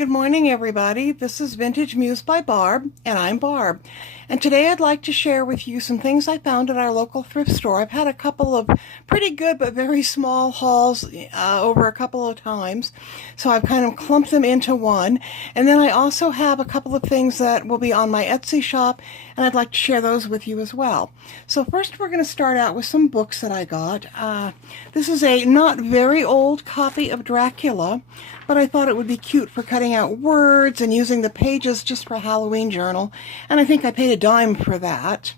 Good morning, everybody. This is Vintage Muse by Barb, and I'm Barb. And today I'd like to share with you some things I found at our local thrift store. I've had a couple of pretty good but very small hauls over a couple of times, so I've kind of clumped them into one. And then I also have a couple of things that will be on my Etsy shop, and I'd like to share those with you as well. So first we're going to start out with some books that I got. This is a not very old copy of Dracula, but I thought it would be cute for cutting out words and using the pages just for a Halloween journal, and I think I paid a dime for that.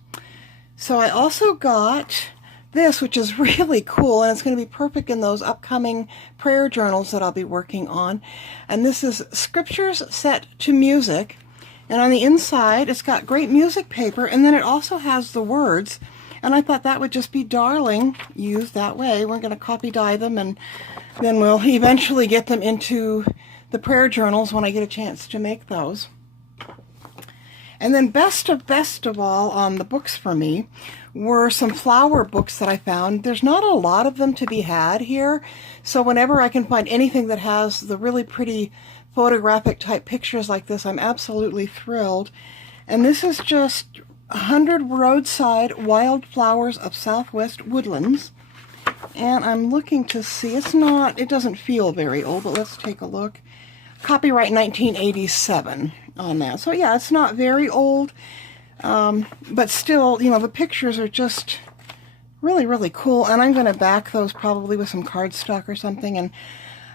So I also got this, which is really cool, and it's going to be perfect in those upcoming prayer journals that I'll be working on. And this is Scriptures Set to Music, and on the inside it's got great music paper, and then it also has the words, and I thought that would just be darling used that way. We're going to copy dye them, and then we'll eventually get them into the prayer journals when I get a chance to make those. And then best of all on the books for me were some flower books that I found. There's not a lot of them to be had here, so whenever I can find anything that has the really pretty photographic type pictures like this, I'm absolutely thrilled. And this is just 100 Roadside Wildflowers of Southwest Woodlands. And I'm looking to see, it doesn't feel very old, but let's take a look. Copyright 1987 on that. So yeah, it's not very old, but still, you know, the pictures are just really, really cool. And I'm going to back those probably with some cardstock or something. And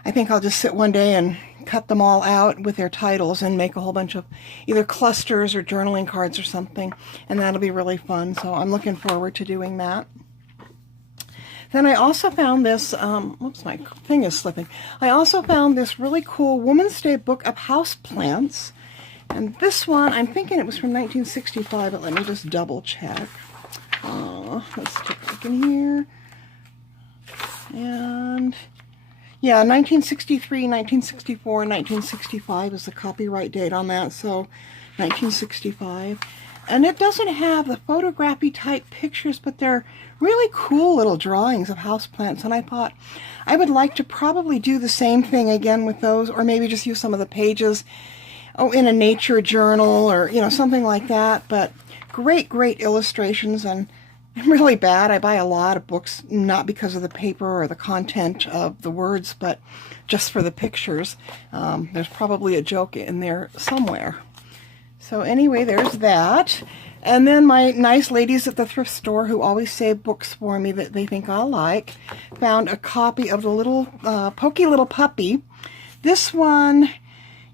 I think I'll just sit one day and cut them all out with their titles and make a whole bunch of either clusters or journaling cards or something. And that'll be really fun. So I'm looking forward to doing that. Then I also found this, whoops, my thing is slipping. I also found this really cool Woman's Day book of houseplants. And this one, I'm thinking it was from 1965, but let me just double check. Let's take a look in here. And yeah, 1963, 1964, and 1965 is the copyright date on that, so 1965. And it doesn't have the photography type pictures, but they're really cool little drawings of houseplants. And I thought I would like to probably do the same thing again with those, or maybe just use some of the pages in a nature journal or, you know, something like that. But great, great illustrations. And I'm really bad. I buy a lot of books, not because of the paper or the content of the words, but just for the pictures. There's probably a joke in there somewhere. So anyway, there's that. And then my nice ladies at the thrift store who always save books for me that they think I'll like found a copy of the little Pokey Little Puppy. This one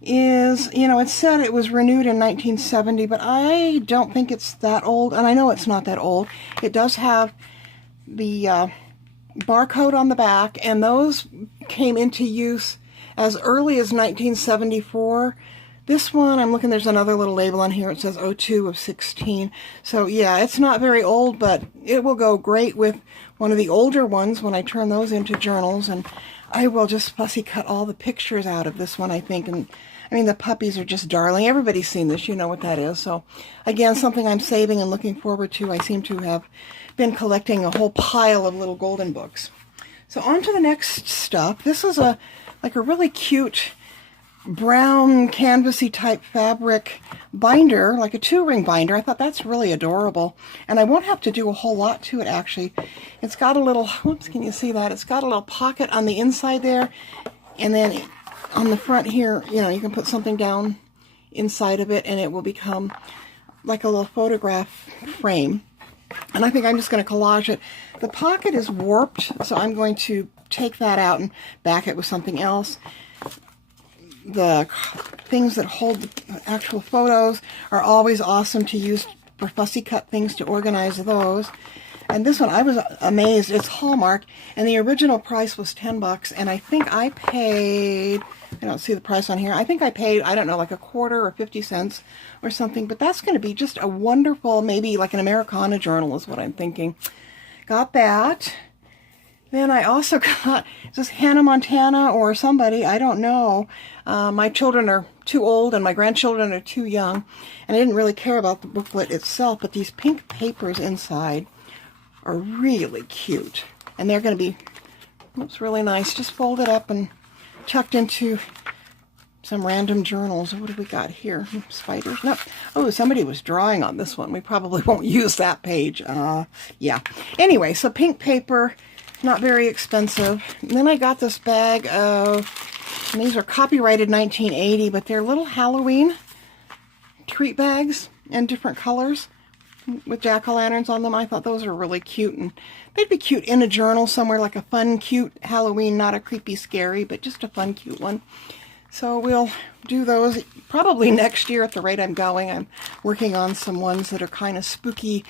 is, you know, it said it was renewed in 1970, but I don't think it's that old, and I know it's not that old. It does have the barcode on the back, and those came into use as early as 1974. This one, I'm looking, there's another little label on here. It says 02 of 16. So yeah, it's not very old, but it will go great with one of the older ones when I turn those into journals. And I will just fussy cut all the pictures out of this one, I think. And I mean, the puppies are just darling. Everybody's seen this. You know what that is. So again, something I'm saving and looking forward to. I seem to have been collecting a whole pile of little golden books. So on to the next stuff. This is like a really cute brown canvasy type fabric binder, like a 2-ring binder. I thought that's really adorable, and I won't have to do a whole lot to it actually. It's got a little, whoops, can you see that? It's got a little pocket on the inside there, and then on the front here, you know, you can put something down inside of it and it will become like a little photograph frame. And I think I'm just going to collage it. The pocket is warped, so I'm going to take that out and back it with something else. The things that hold the actual photos are always awesome to use for fussy cut things to organize those. And this one, I was amazed. It's Hallmark, and the original price was 10 bucks, and I think I paid, I don't see the price on here, I think I paid, I don't know, like a quarter or 50 cents or something, but that's going to be just a wonderful, maybe like an Americana journal is what I'm thinking. Got that. Then I also got just Hannah Montana or somebody, I don't know. My children are too old and my grandchildren are too young, and I didn't really care about the booklet itself, but these pink papers inside are really cute. And they're going to be, oops, really nice, just folded up and tucked into some random journals. What do we got here? Spiders? No. Oh, somebody was drawing on this one. We probably won't use that page. Yeah. Anyway, so pink paper, not very expensive. And then I got this bag of, and these are copyrighted 1980, but they're little Halloween treat bags in different colors with jack-o'-lanterns on them. I thought those are really cute, and they'd be cute in a journal somewhere, like a fun, cute Halloween, not a creepy, scary, but just a fun, cute one. So we'll do those probably next year at the rate I'm going. I'm working on some ones that are kind of spooky,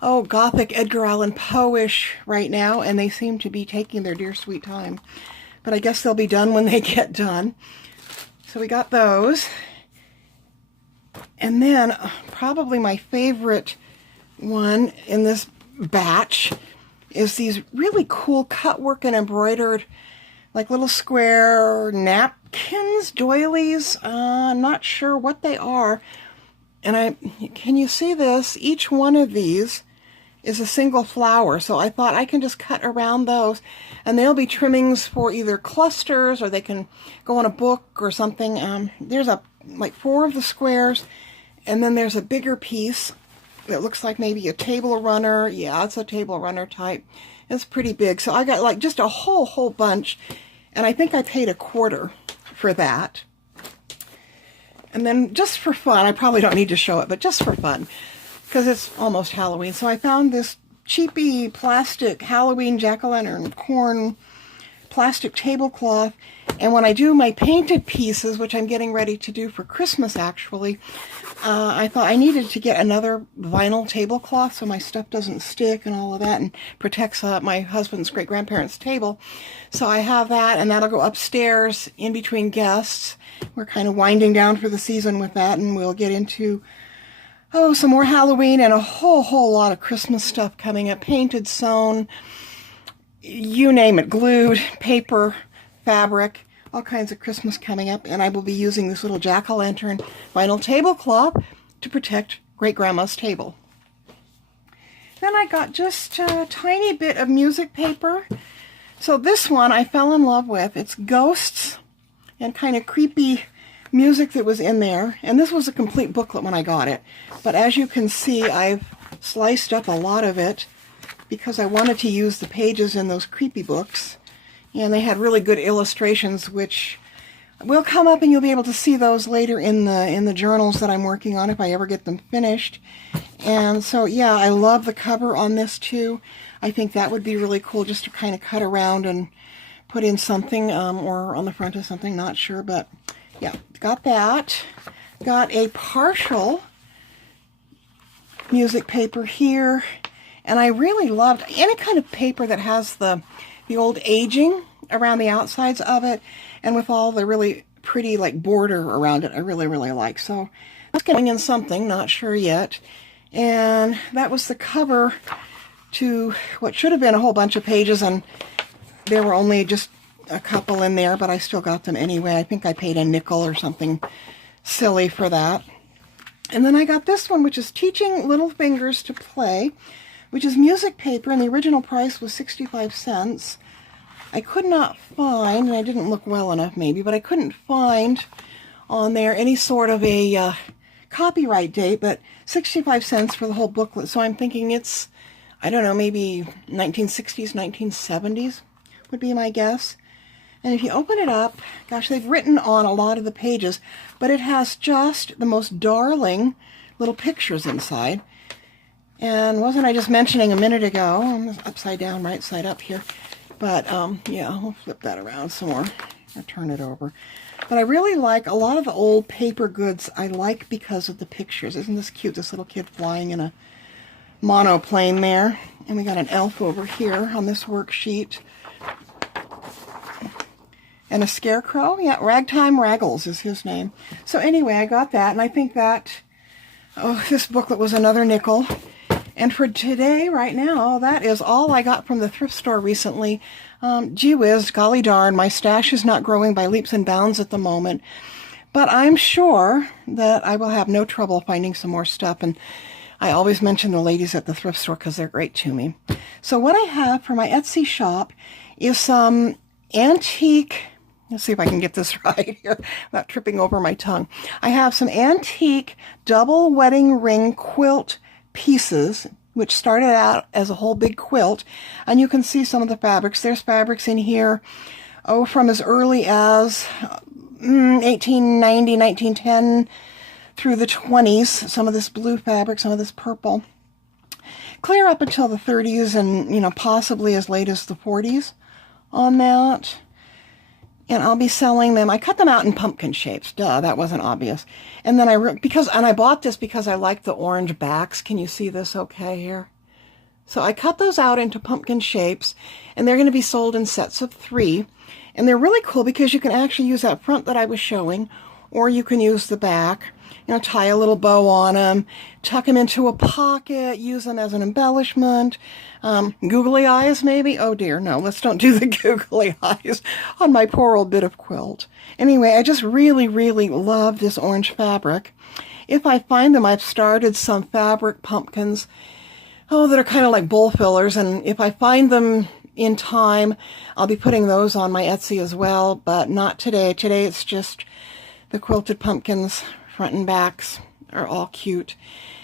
gothic Edgar Allan Poe-ish right now, and they seem to be taking their dear sweet time. But I guess they'll be done when they get done. So we got those. And then probably my favorite one in this batch is these really cool cut work and embroidered, like little square napkins, doilies. I'm not sure what they are. And can you see this? Each one of these is a single flower. So I thought I can just cut around those, and they'll be trimmings for either clusters, or they can go on a book or something. There's like 4 of the squares, and then there's a bigger piece that looks like maybe a table runner. Yeah, it's a table runner type. It's pretty big. So I got like just a whole bunch, and I think I paid $1 for that. And then just for fun, I probably don't need to show it, but just for fun, because it's almost Halloween. So I found this cheapy plastic Halloween jack-o'-lantern corn plastic tablecloth. And when I do my painted pieces, which I'm getting ready to do for Christmas actually, I thought I needed to get another vinyl tablecloth so my stuff doesn't stick and all of that, and protects my husband's great-grandparents' table. So I have that, and that'll go upstairs in between guests. We're kind of winding down for the season with that, and we'll get into some more Halloween and a whole lot of Christmas stuff coming up. Painted, sewn, you name it, glued, paper, fabric, all kinds of Christmas coming up. And I will be using this little jack-o'-lantern vinyl tablecloth to protect Great-Grandma's table. Then I got just a tiny bit of music paper. So this one I fell in love with. It's ghosts and kind of creepy music that was in there. And this was a complete booklet when I got it. But as you can see, I've sliced up a lot of it because I wanted to use the pages in those creepy books. And they had really good illustrations, which will come up, and you'll be able to see those later in the journals that I'm working on if I ever get them finished. And so, yeah, I love the cover on this too. I think that would be really cool just to kind of cut around and put in something, or on the front of something, not sure. But yeah, got that. Got a partial music paper here. And I really loved any kind of paper that has the old aging around the outsides of it, and with all the really pretty like border around it. I really like. So that's getting in something, not sure yet. And that was the cover to what should have been a whole bunch of pages, and there were only just a couple in there, but I still got them anyway. I think I paid $0.05 or something silly for that. And then I got this one, which is Teaching Little Fingers to Play, which is music paper, and the original price was 65 cents. I could not find, and I didn't look well enough maybe, but I couldn't find on there any sort of a copyright date, but 65 cents for the whole booklet. So I'm thinking it's, I don't know, maybe 1960s, 1970s would be my guess. And if you open it up, gosh, they've written on a lot of the pages, but it has just the most darling little pictures inside. And wasn't I just mentioning a minute ago, I'm upside down, right side up here, but yeah, we'll flip that around some more, or turn it over. But I really like a lot of the old paper goods. I like because of the pictures. Isn't this cute, this little kid flying in a monoplane there? And we got an elf over here on this worksheet. And a scarecrow, yeah, Ragtime Raggles is his name. So anyway, I got that, and I think that, this booklet was another nickel. And for today, right now, that is all I got from the thrift store recently. Gee whiz, golly darn, my stash is not growing by leaps and bounds at the moment. But I'm sure that I will have no trouble finding some more stuff. And I always mention the ladies at the thrift store because they're great to me. So what I have for my Etsy shop is some antique Let's see if I can get this right here without tripping over my tongue. I have some antique double wedding ring quilt pieces, which started out as a whole big quilt. And you can see some of the fabrics. There's fabrics in here, from as early as 1890, 1910 through the 20s. Some of this blue fabric, some of this purple. Clear up until the 30s and, possibly as late as the 40s on that. And I'll be selling them. I cut them out in pumpkin shapes. Duh, that wasn't obvious. And then I bought this because I like the orange backs. Can you see this okay here? So I cut those out into pumpkin shapes, and they're going to be sold in sets of 3. And they're really cool because you can actually use that front that I was showing, or you can use the back. Tie a little bow on them, tuck them into a pocket, use them as an embellishment. Googly eyes, maybe? Oh dear, no, let's don't do the googly eyes on my poor old bit of quilt. Anyway, I just really, really love this orange fabric. If I find them, I've started some fabric pumpkins, that are kind of like bowl fillers, and if I find them in time, I'll be putting those on my Etsy as well, but not today. Today it's just the quilted pumpkins. Front and backs are all cute.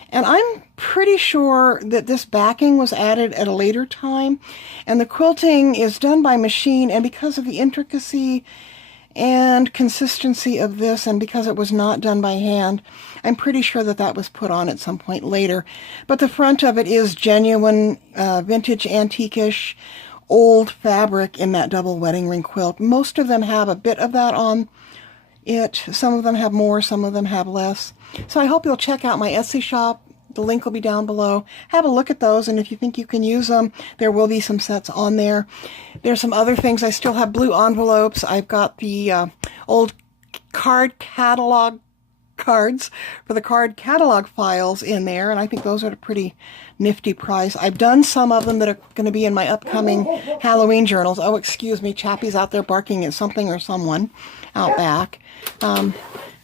And I'm pretty sure that this backing was added at a later time. And the quilting is done by machine. And because of the intricacy and consistency of this, and because it was not done by hand, I'm pretty sure that that was put on at some point later. But the front of it is genuine, vintage, antique-ish, old fabric in that double wedding ring quilt. Most of them have a bit of that on it. Some of them have more, some of them have less. So I hope you'll check out my Etsy shop. The link will be down below. Have a look at those, and if you think you can use them, there will be some sets on there. There's some other things. I still have blue envelopes. I've got the old card catalog cards for the card catalog files in there, and I think those are at a pretty nifty price. I've done some of them that are going to be in my upcoming Halloween journals. Oh, excuse me, Chappie's out there barking at something or someone out back.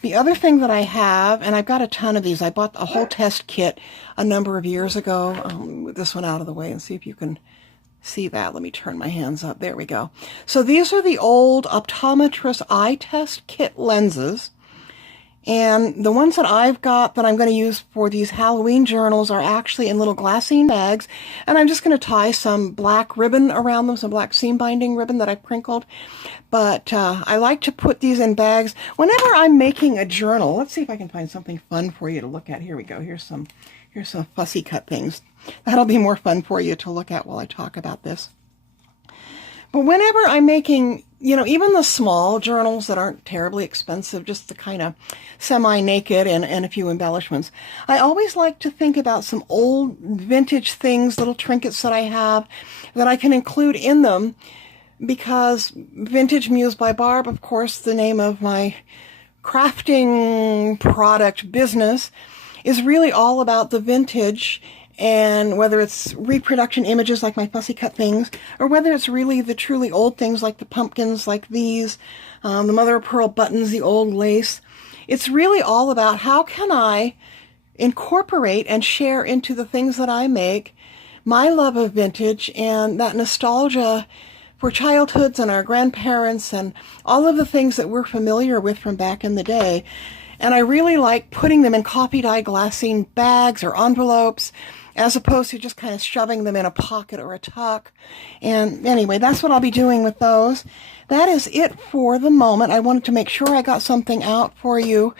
The other thing that I have, and I've got a ton of these, I bought a whole test kit a number of years ago. Move this one out of the way and see if you can see that. Let me turn my hands up. There we go. So these are the old optometrist eye test kit lenses. And the ones that I've got that I'm going to use for these Halloween journals are actually in little glassine bags. And I'm just going to tie some black ribbon around them, some black seam binding ribbon that I've crinkled. But I like to put these in bags whenever I'm making a journal. Let's see if I can find something fun for you to look at. Here we go. Here's some fussy cut things. That'll be more fun for you to look at while I talk about this. But whenever I'm making, even the small journals that aren't terribly expensive, just the kind of semi-naked and a few embellishments, I always like to think about some old vintage things, little trinkets that I have that I can include in them, because Vintage Muse by Barb, of course, the name of my crafting product business, is really all about the vintage. And whether it's reproduction images like my fussy cut things, or whether it's really the truly old things like the pumpkins like these, the mother of pearl buttons, the old lace, it's really all about how can I incorporate and share into the things that I make my love of vintage and that nostalgia for childhoods and our grandparents and all of the things that we're familiar with from back in the day. And I really like putting them in coffee-dyed glassine bags or envelopes, as opposed to just kind of shoving them in a pocket or a tuck. And anyway, that's what I'll be doing with those. That is it for the moment. I wanted to make sure I got something out for you.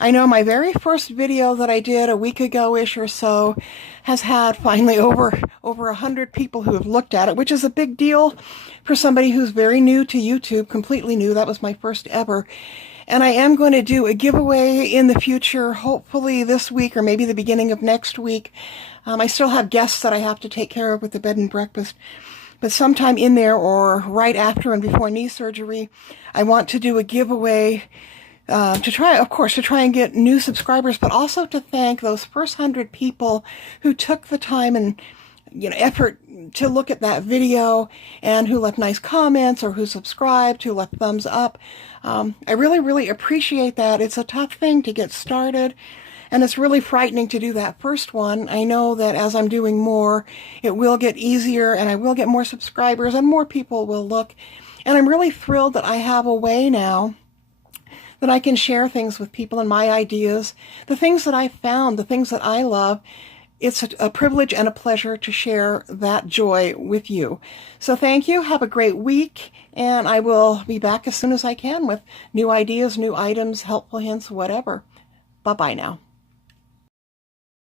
I know my very first video that I did a week ago-ish or so has had finally over 100 people who have looked at it, which is a big deal for somebody who's very new to YouTube, completely new. That was my first ever. And I am going to do a giveaway in the future, hopefully this week or maybe the beginning of next week. I still have guests that I have to take care of with the bed and breakfast. But sometime in there or right after and before knee surgery, I want to do a giveaway to try and get new subscribers, but also to thank those first 100 people who took the time and effort to look at that video and who left nice comments or who subscribed, who left thumbs up. I really, really appreciate that. It's a tough thing to get started, and it's really frightening to do that first one. I know that as I'm doing more, it will get easier and I will get more subscribers and more people will look And I'm really thrilled that I have a way now that I can share things with people and my ideas, the things that I found, the things that I love. It's a privilege and a pleasure to share that joy with you. So thank you. Have a great week. And I will be back as soon as I can with new ideas, new items, helpful hints, whatever. Bye-bye now.